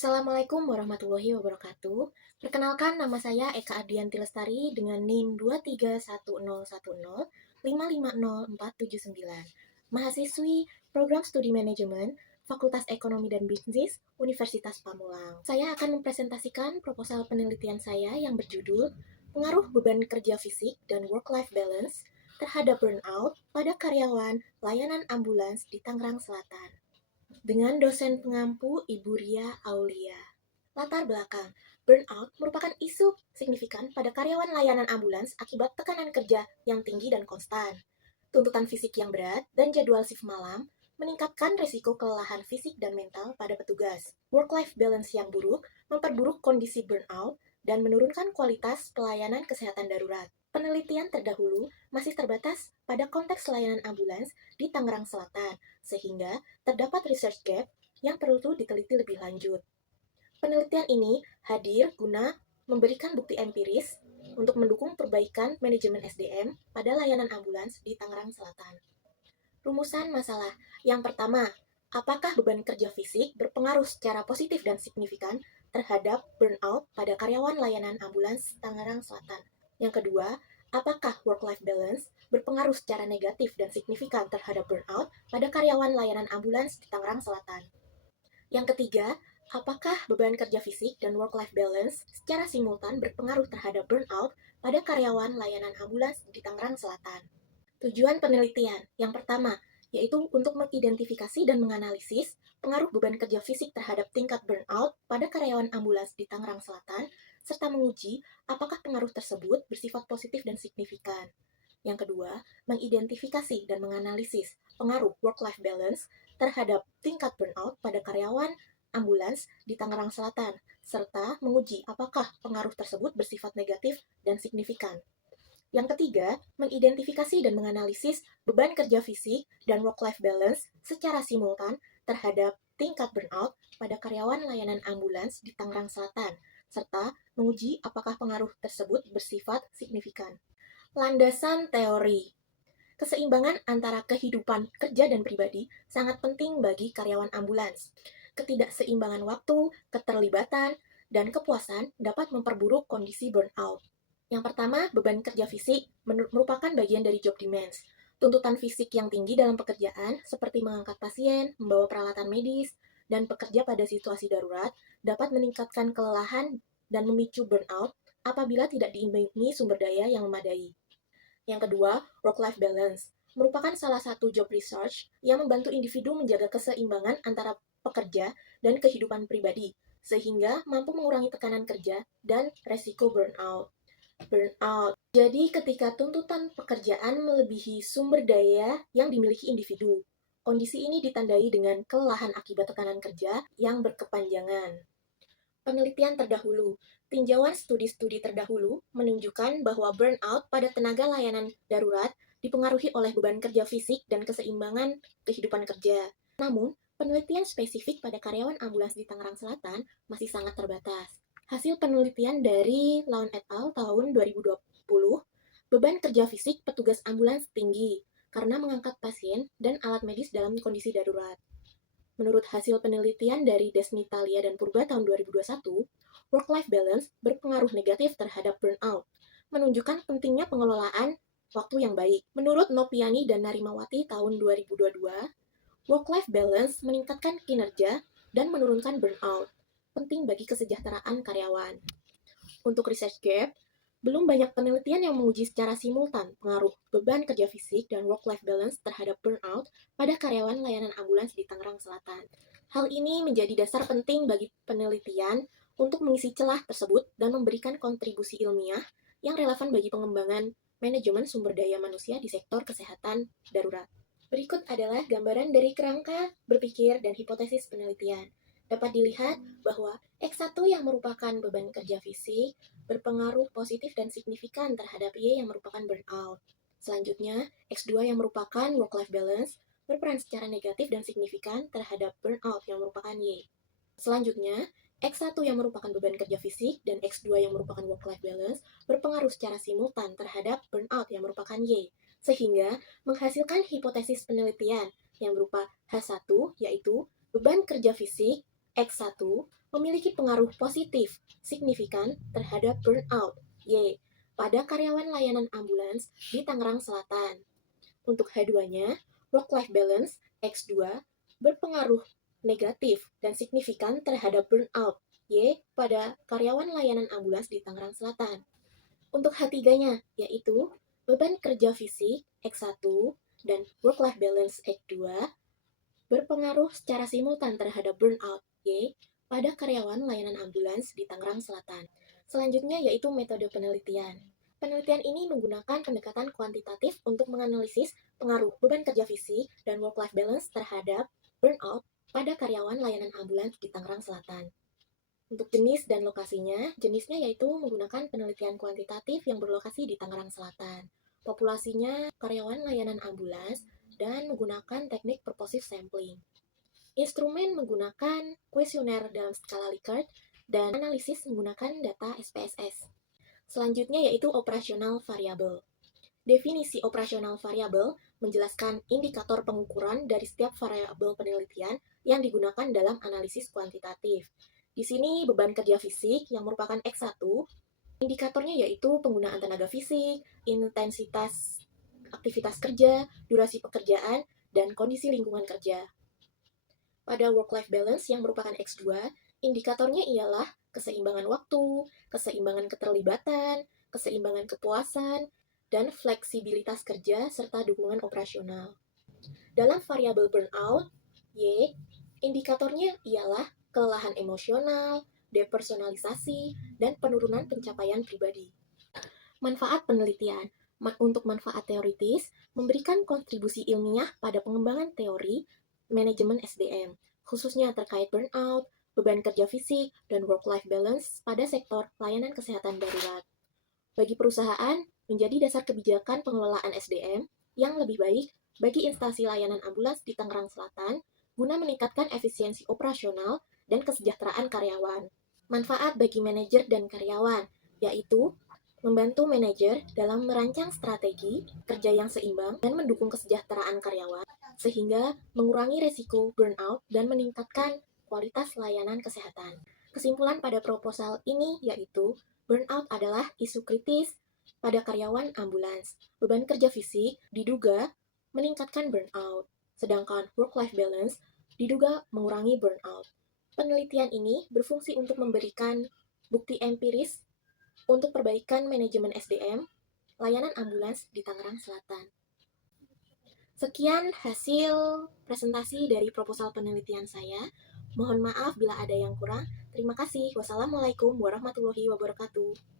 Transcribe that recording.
Assalamualaikum warahmatullahi wabarakatuh. Perkenalkan, nama saya Eka Adianti Lestari dengan NIM 2310105500479. Mahasiswi Program Studi Manajemen, Fakultas Ekonomi dan Bisnis, Universitas Pamulang. Saya akan mempresentasikan proposal penelitian saya yang berjudul Pengaruh Beban Kerja Fisik dan Work-Life Balance terhadap Burnout pada Karyawan Layanan Ambulans di Tangerang Selatan, dengan dosen pengampu Ibu Ria Aulia. Latar belakang, burnout merupakan isu signifikan pada karyawan layanan ambulans akibat tekanan kerja yang tinggi dan konstan. Tuntutan fisik yang berat dan jadwal shift malam meningkatkan risiko kelelahan fisik dan mental pada petugas. Work-life balance yang buruk memperburuk kondisi burnout dan menurunkan kualitas pelayanan kesehatan darurat. Penelitian terdahulu masih terbatas pada konteks layanan ambulans di Tangerang Selatan, sehingga terdapat research gap yang perlu diteliti lebih lanjut. Penelitian ini hadir guna memberikan bukti empiris untuk mendukung perbaikan manajemen SDM pada layanan ambulans di Tangerang Selatan. Rumusan masalah. Yang pertama, apakah beban kerja fisik berpengaruh secara positif dan signifikan terhadap burnout pada karyawan layanan ambulans Tangerang Selatan? Yang kedua, apakah work-life balance berpengaruh secara negatif dan signifikan terhadap burnout pada karyawan layanan ambulans di Tangerang Selatan? Yang ketiga, apakah beban kerja fisik dan work-life balance secara simultan berpengaruh terhadap burnout pada karyawan layanan ambulans di Tangerang Selatan? Tujuan penelitian yang pertama, yaitu untuk mengidentifikasi dan menganalisis pengaruh beban kerja fisik terhadap tingkat burnout pada karyawan ambulans di Tangerang Selatan, serta menguji apakah pengaruh tersebut bersifat positif dan signifikan. Yang kedua, mengidentifikasi dan menganalisis pengaruh work-life balance terhadap tingkat burnout pada karyawan ambulans di Tangerang Selatan, serta menguji apakah pengaruh tersebut bersifat negatif dan signifikan. Yang ketiga, mengidentifikasi dan menganalisis beban kerja fisik dan work-life balance secara simultan terhadap tingkat burnout pada karyawan layanan ambulans di Tangerang Selatan, serta menguji apakah pengaruh tersebut bersifat signifikan. Landasan teori. Keseimbangan antara kehidupan kerja dan pribadi sangat penting bagi karyawan ambulans. Ketidakseimbangan waktu, keterlibatan, dan kepuasan dapat memperburuk kondisi burnout. Yang pertama, beban kerja fisik merupakan bagian dari job demands. Tuntutan fisik yang tinggi dalam pekerjaan, seperti mengangkat pasien, membawa peralatan medis, dan bekerja pada situasi darurat, dapat meningkatkan kelelahan dan memicu burnout apabila tidak diimbangi sumber daya yang memadai. Yang kedua, work-life balance merupakan salah satu job research yang membantu individu menjaga keseimbangan antara pekerja dan kehidupan pribadi, sehingga mampu mengurangi tekanan kerja dan resiko burnout. Jadi ketika tuntutan pekerjaan melebihi sumber daya yang dimiliki individu. Kondisi ini ditandai dengan kelelahan akibat tekanan kerja yang berkepanjangan. Penelitian terdahulu. Tinjauan studi-studi terdahulu menunjukkan bahwa burnout pada tenaga layanan darurat dipengaruhi oleh beban kerja fisik dan keseimbangan kehidupan kerja. Namun, penelitian spesifik pada karyawan ambulans di Tangerang Selatan masih sangat terbatas. Hasil penelitian dari Lawn et al. Tahun 2020, beban kerja fisik petugas ambulans tinggi karena mengangkat pasien dan alat medis dalam kondisi darurat. Menurut hasil penelitian dari Desni Talia dan Purba tahun 2021, work-life balance berpengaruh negatif terhadap burnout, menunjukkan pentingnya pengelolaan waktu yang baik. Menurut Nopiani dan Narimawati tahun 2022, work-life balance meningkatkan kinerja dan menurunkan burnout, penting bagi kesejahteraan karyawan. Untuk research gap, belum banyak penelitian yang menguji secara simultan pengaruh beban kerja fisik dan work-life balance terhadap burnout pada karyawan layanan ambulans di Tangerang Selatan. Hal ini menjadi dasar penting bagi penelitian untuk mengisi celah tersebut dan memberikan kontribusi ilmiah yang relevan bagi pengembangan manajemen sumber daya manusia di sektor kesehatan darurat. Berikut adalah gambaran dari kerangka berpikir dan hipotesis penelitian. Dapat dilihat bahwa X1 yang merupakan beban kerja fisik berpengaruh positif dan signifikan terhadap Y yang merupakan burnout. Selanjutnya, X2 yang merupakan work-life balance berperan secara negatif dan signifikan terhadap burnout yang merupakan Y. Selanjutnya, X1 yang merupakan beban kerja fisik dan X2 yang merupakan work-life balance berpengaruh secara simultan terhadap burnout yang merupakan Y, sehingga menghasilkan hipotesis penelitian yang berupa H1, yaitu beban kerja fisik X1 memiliki pengaruh positif signifikan terhadap burnout Y pada karyawan layanan ambulans di Tangerang Selatan. Untuk H2-nya, work-life balance X2 berpengaruh negatif dan signifikan terhadap burnout Y pada karyawan layanan ambulans di Tangerang Selatan. Untuk H3-nya, yaitu beban kerja fisik X1 dan work-life balance X2 berpengaruh secara simultan terhadap burnout Y pada karyawan layanan ambulans di Tangerang Selatan. Selanjutnya yaitu metode penelitian. Penelitian ini menggunakan pendekatan kuantitatif untuk menganalisis pengaruh beban kerja fisik dan work-life balance terhadap burnout pada karyawan layanan ambulans di Tangerang Selatan. Untuk jenis dan lokasinya, jenisnya yaitu menggunakan penelitian kuantitatif yang berlokasi di Tangerang Selatan. Populasinya karyawan layanan ambulans dan menggunakan teknik purposive sampling. Instrumen menggunakan kuesioner dalam skala Likert dan analisis menggunakan data SPSS. Selanjutnya yaitu operasional variabel. Definisi operasional variabel menjelaskan indikator pengukuran dari setiap variabel penelitian yang digunakan dalam analisis kuantitatif. Di sini beban kerja fisik yang merupakan X1, indikatornya yaitu penggunaan tenaga fisik, intensitas aktivitas kerja, durasi pekerjaan, dan kondisi lingkungan kerja. Pada work-life balance yang merupakan X2, indikatornya ialah keseimbangan waktu, keseimbangan keterlibatan, keseimbangan kepuasan, dan fleksibilitas kerja serta dukungan operasional. Dalam variabel burnout, Y, indikatornya ialah kelelahan emosional, depersonalisasi, dan penurunan pencapaian pribadi. Manfaat penelitian. Untuk manfaat teoritis, memberikan kontribusi ilmiah pada pengembangan teori manajemen SDM, khususnya terkait burnout, beban kerja fisik, dan work-life balance pada sektor layanan kesehatan darurat. Bagi perusahaan, menjadi dasar kebijakan pengelolaan SDM yang lebih baik bagi instansi layanan ambulans di Tangerang Selatan guna meningkatkan efisiensi operasional dan kesejahteraan karyawan. Manfaat bagi manajer dan karyawan, yaitu membantu manajer dalam merancang strategi kerja yang seimbang dan mendukung kesejahteraan karyawan, sehingga mengurangi risiko burnout dan meningkatkan kualitas layanan kesehatan. Kesimpulan pada proposal ini yaitu, burnout adalah isu kritis pada karyawan ambulans. Beban kerja fisik diduga meningkatkan burnout, sedangkan work-life balance diduga mengurangi burnout. Penelitian ini berfungsi untuk memberikan bukti empiris untuk perbaikan manajemen SDM layanan ambulans di Tangerang Selatan. Sekian hasil presentasi dari proposal penelitian saya. Mohon maaf bila ada yang kurang. Terima kasih. Wassalamualaikum warahmatullahi wabarakatuh.